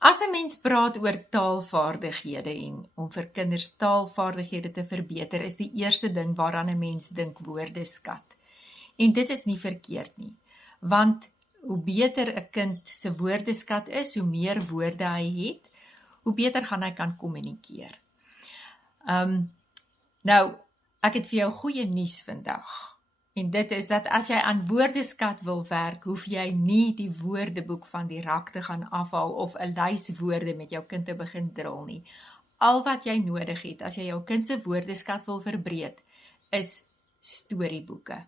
As 'n mens praat oor taalvaardighede en om vir kinders taalvaardighede te verbeter, is die eerste ding waaraan 'n mens dink woordeskat. En dit is nie verkeerd nie, want hoe beter 'n kind se woordeskat is, hoe meer woorde hy het, hoe beter gaan hy kan kommunikeer. Nou, ek het vir jou goeie nuus vandag. En dit is dat as jy aan woordeskat wil werk, hoef jy nie die woordeboek van die rak te gaan afhaal of 'n lys woorde met jou kind te begin dril nie. Al wat jy nodig het as jy jou kind se woordeskat wil verbreed, is storieboeke.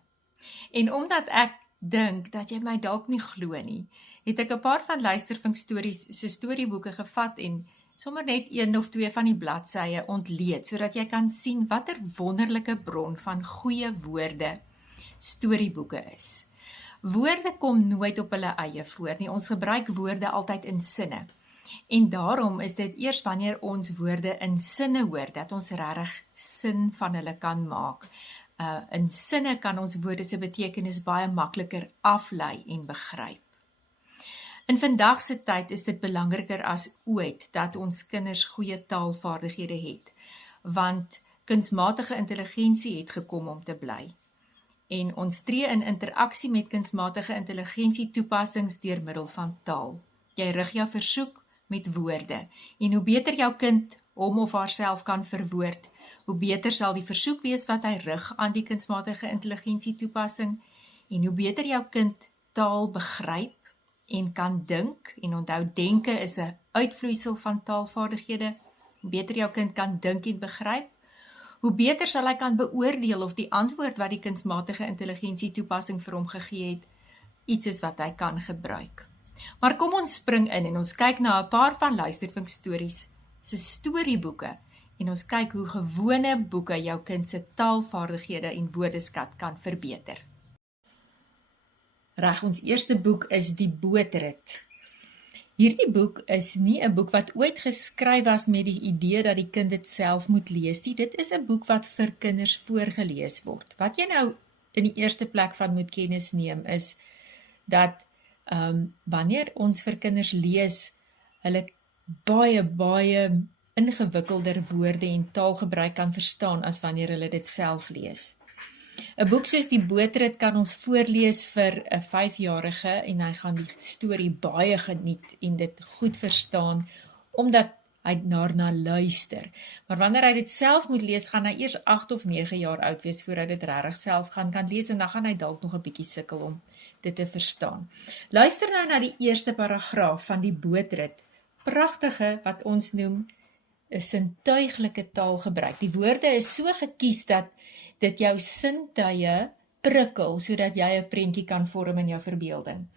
En omdat ek dink dat jy my dalk nie glo nie, het ek 'n paar van Luistervink Stories se storieboeke gevat en sommer net 1 of 2 van die bladsye ontleed, sodat jy kan sien watter wonderlike bron van goeie woorde storieboeke is. Woorde kom nooit op hulle eie voor nie. Ons gebruik woorde altyd in sinne. En daarom is dit eers wanneer ons woorde in sinne hoor, dat ons regtig sin van hulle kan maak. In sinne kan ons woorde se betekenis baie makliker aflei en begryp. In vandag se tyd is dit belangriker as ooit dat ons kinders goeie taalvaardighede het, want kunsmatige intelligensie het gekom om te bly. En ons tree in interaksie met kunsmatige intelligensie toepassings deur middel van taal. Jy rig jou versoek met woorde, en hoe beter jou kind hom of haarself kan verwoord, hoe beter sal die versoek wees wat hy rig aan die kunsmatige intelligensie toepassing, en hoe beter jou kind taal begryp en kan dink, en onthou, denke is 'n uitvloeisel van taalvaardighede, hoe beter jou kind kan dink en begryp, hoe beter sal hy kan beoordeel of die antwoord wat die kunsmatige intelligensie toepassing vir hom gegee het, iets is wat hy kan gebruik. Maar kom ons spring in en ons kyk na 'n paar van Luistervink Stories se storieboeke en ons kyk hoe gewone boeke jou kind se taalvaardighede en woordeskat kan verbeter. Reg, ons eerste boek is Die Bootrit. Hierdie boek is nie 'n boek wat ooit geskryf was met die idee dat die kind dit self moet lees nie. Dit is 'n boek wat vir kinders voorgelees word. Wat jy nou in die eerste plek van moet kennis neem is dat wanneer ons vir kinders lees, hulle baie ingewikkelder woorde en taalgebruik kan verstaan as wanneer hulle dit self lees. 'n boek soos Die Bootrit kan ons voorlees vir 'n 5-jarige en hy gaan die storie baie geniet en dit goed verstaan, omdat hy daarna luister. Maar wanneer hy dit self moet lees, gaan hy eers 8 of 9 jaar oud wees voor hy dit regtig self kan lees en dan gaan hy dalk nog 'n bietjie sukkel om dit te verstaan. Luister nou na die eerste paragraaf van Die Bootrit. Pragtige, wat ons noem, 'n sintuiglike taalgebruik. Die woorde is so gekies dat dit jou sintuie prikkel, sodat jy 'n prentjie kan vorm in jou verbeelding.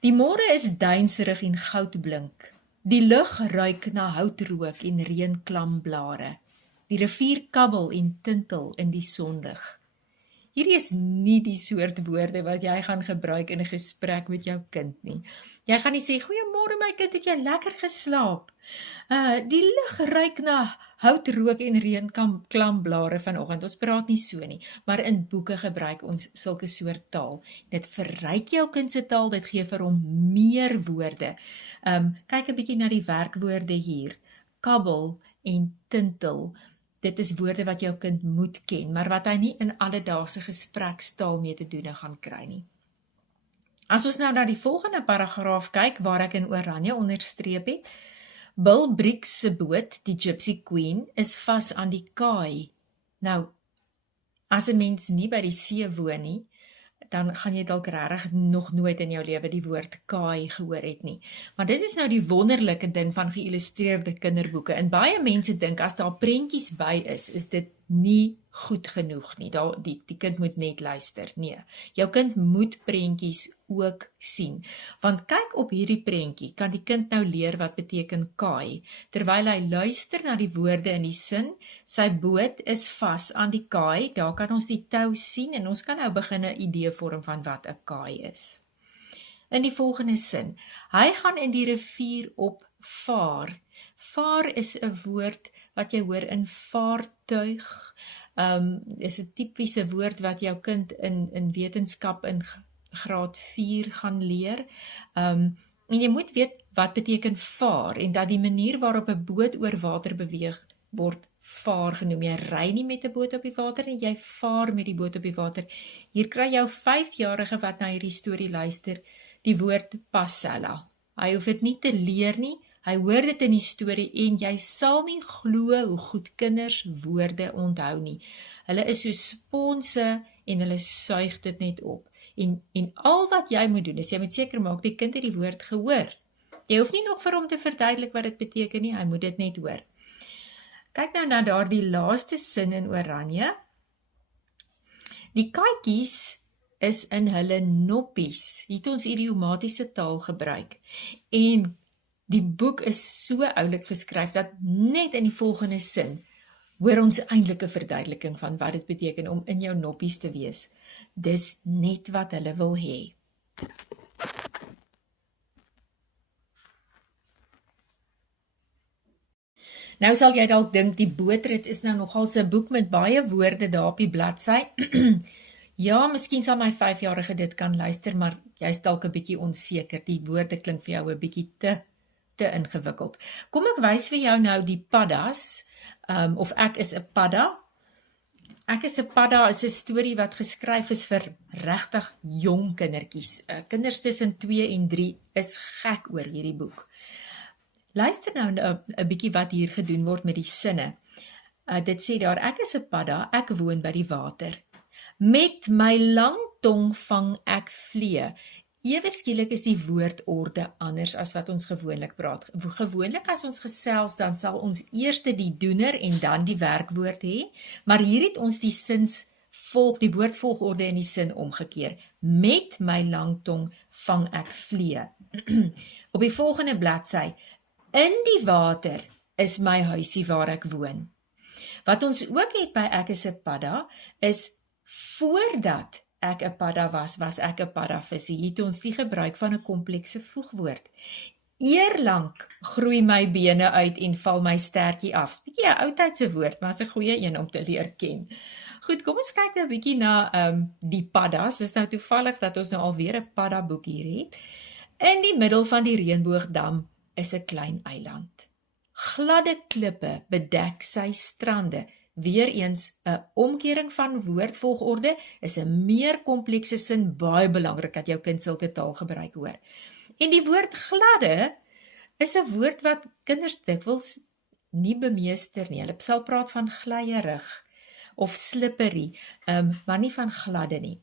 Die môre is duinserig en goudblink. Die lug ruik na houtrook en reënklamblare. Die rivier kabbel en tintel in die sonlig. Hierdie is nie die soort woorde wat jy gaan gebruik in 'n gesprek met jou kind nie. Jy gaan nie sê, "Goeiemôre my kind, het jy lekker geslaap? Die lug ruik na houtrook en reënklamblare vanoggend." Ons praat nie so nie, maar in boeke gebruik ons sulke soort taal. Dit verryk jou kind se taal, dit gee vir hom meer woorde. Kyk 'n bietjie na die werkwoorde hier. Kabbel en tintel. Dit is woorde wat jou kind moet ken, maar wat hy nie in alledaagse gesprekstaal mee te doen gaan kry nie. As ons nou na die volgende paragraaf kyk, waar ek in oranje onderstreep het, Bill Briggs se boot, die Gypsy Queen, is vas aan die kaai. Nou, as 'n mens nie by die see woon nie, dan gaan jy dalk regtig nog nooit in jou lewe die woord kaai gehoor het nie. Maar dit is nou die wonderlike ding van geïllustreerde kinderboeke. En baie mense dink as daar prentjies by is dit nie goed genoeg nie. Die kind moet net luister. Nee, jou kind moet prentjies ook sien. Want kyk op hierdie prentjie, kan die kind nou leer wat beteken kaai. Terwyl hy luister na die woorde in die sin, sy boot is vas aan die kaai, daar kan ons die tou sien en ons kan nou begin 'n idee vorm van wat 'n kaai is. In die volgende sin, hy gaan in die rivier op vaar. Vaar is 'n woord wat jy hoor in vaartuig. Is 'n tipiese woord wat jou kind in wetenskap in graad 4 gaan leer. En jy moet weet wat beteken vaar en dat die manier waarop 'n boot oor water beweeg word vaar genoem. Jy ry nie met 'n boot op die water nie, jy vaar met die boot op die water. Hier kry jou 5-jarige wat na hierdie storie luister, die woord pasella. Hy hoef dit nie te leer nie, hy hoor dit in die storie en jy sal nie glo hoe goed kinders woorde onthou nie. Hulle is so sponse en hulle suig dit net op. En al wat jy moet doen, is jy moet seker maak die kind het die woord gehoor. Jy hoef nie nog vir hom te verduidelik wat dit beteken nie, hy moet dit net hoor. Kyk nou na daardie laaste sin in oranje. Die katjies is in hulle noppies, het ons idiomatiese taal gebruik. En die boek is so oulik geskryf, dat net in die volgende sin, hoor ons eintlik 'n verduideliking van wat dit beteken om in jou noppies te wees. Dis net wat hulle wil hê. Nou sal jy dalk dink die bootrit is nou nogal 'n boek met baie woorde daar op die bladsy. Ja, miskien sal my 5-jarige dit kan luister, maar jy's dalk 'n bietjie onseker. Die woorde klink vir jou 'n bietjie te ingewikkeld. Kom ek wys vir jou nou die paddas, of ek is 'n padda. Ek is 'n padda is 'n storie wat geskryf is vir regtig jong kindertjies. Kinders tussen 2 en 3 is gek oor hierdie boek. Luister nou 'n bietjie wat hier gedoen word met die sinne. Dit sê daar, ek is 'n padda, ek woon by die water. Met my lang tong vang ek vlee. Ewe skielik is die woordorde anders as wat ons gewoonlik praat. Gewoonlik as ons gesels, dan sal ons eers die doener en dan die werkwoord hê, maar hier het ons die woordvolgorde in die sin omgekeer. Met my lang tong vang ek vlee. Op die volgende bladsy, in die water is my huisie waar ek woon. Wat ons ook het by ek is 'n padda, is voordat ek 'n padda was ek 'n paddavisie. Hier het ons die gebruik van 'n komplekse voegwoord. Eerlank groei my bene uit en val my stertjie af. Bietjie 'n oudtydse woord, maar is 'n goeie een om te leer ken. Goed, kom ons kyk nou 'n bietjie na die paddas. Dis nou toevallig dat ons nou alweer 'n padda boek hier het. In die middel van die reënboogdam is 'n klein eiland. Gladde klippe bedek sy strande. Weereens 'n omkering van woordvolgorde is 'n meer komplekse sin, baie belangrik dat jou kind sulke taalgebruik hoor. En die woord gladde is 'n woord wat kinders dikwels nie bemeester nie. Hulle sal praat van glyierig of slippery, maar nie van gladde nie.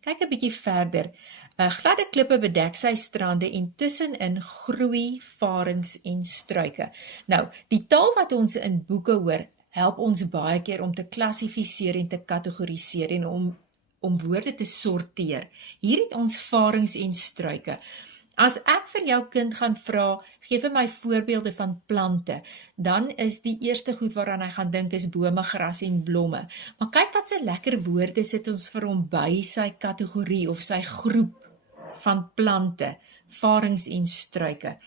Kyk 'n bietjie verder. Gladde klippe bedek sy strande en tussenin groei varings en struike. Nou, die taal wat ons in boeke hoor, help ons baie keer om te klassifiseer en te kategoriseer en om woorde te sorteer. Hier het ons varings en struike. As ek vir jou kind gaan vra, gee vir my voorbeelde van plante, dan is die eerste goed waaraan hy gaan dink is bome, gras en blomme. Maar kyk wat se lekker woorde sit ons vir hom by sy kategorie of sy groep van plante, varings en struike.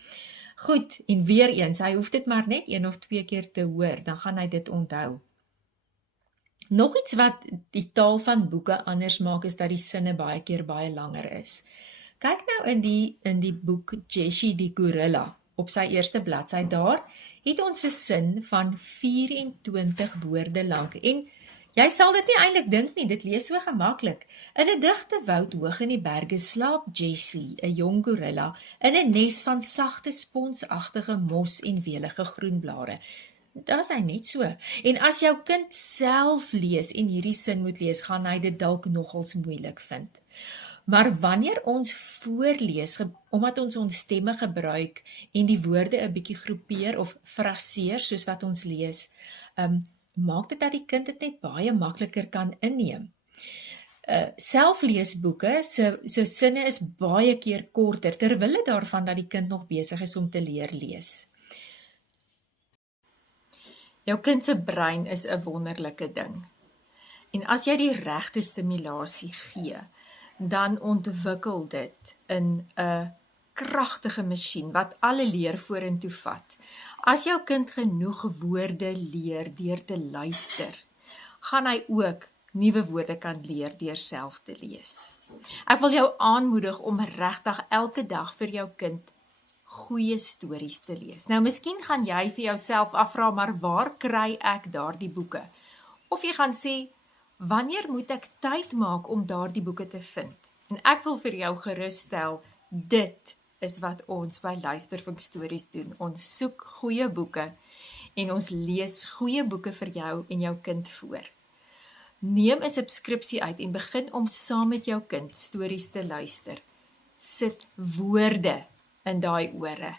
Goed, en weer eens, hy hoef dit maar net 1 of 2 keer te hoor, dan gaan hy dit onthou. Nog iets wat die taal van boeke anders maak, is dat die sinne baie keer baie langer is. Kyk nou in die boek Jessie die Gorilla, op sy eerste bladsy daar, het ons 'n sin van 24 woorde lank, en jy sal dit nie eintlik dink nie, dit lees so gemaklik. In 'n digte woud hoog in die berge slaap Jessie, 'n jong gorilla, in 'n nes van sagte sponsagtige mos en welige groenblare. Daar is hy net so. En as jou kind self lees en hierdie sin moet lees, gaan hy dit dalk nogals moeilik vind. Maar wanneer ons voorlees, omdat ons stemme gebruik en die woorde 'n bietjie groepeer of fraseer soos wat ons lees, maak dit dat die kind dit net baie makliker kan inneem. Selfleesboeke, so sinne is baie keer korter, terwille daarvan dat die kind nog besig is om te leer lees. Jou kind se brein is 'n wonderlike ding. En as jy die regte stimulasie gee, dan ontwikkel dit in 'n kragtige masjien wat alle leer vorentoe vat. As jou kind genoeg woorde leer deur te luister, gaan hy ook nuwe woorde kan leer deur self te lees. Ek wil jou aanmoedig om regtig elke dag vir jou kind goeie stories te lees. Nou, miskien gaan jy vir jouself afvra, maar waar kry ek daardie boeke? Of jy gaan sê, wanneer moet ek tyd maak om daardie boeke te vind? En ek wil vir jou geruststel, dit is wat ons by Luistervink Stories doen. Ons soek goeie boeke en ons lees goeie boeke vir jou en jou kind voor. Neem 'n subskripsie uit en begin om saam met jou kind stories te luister. Sit woorde in daai ore.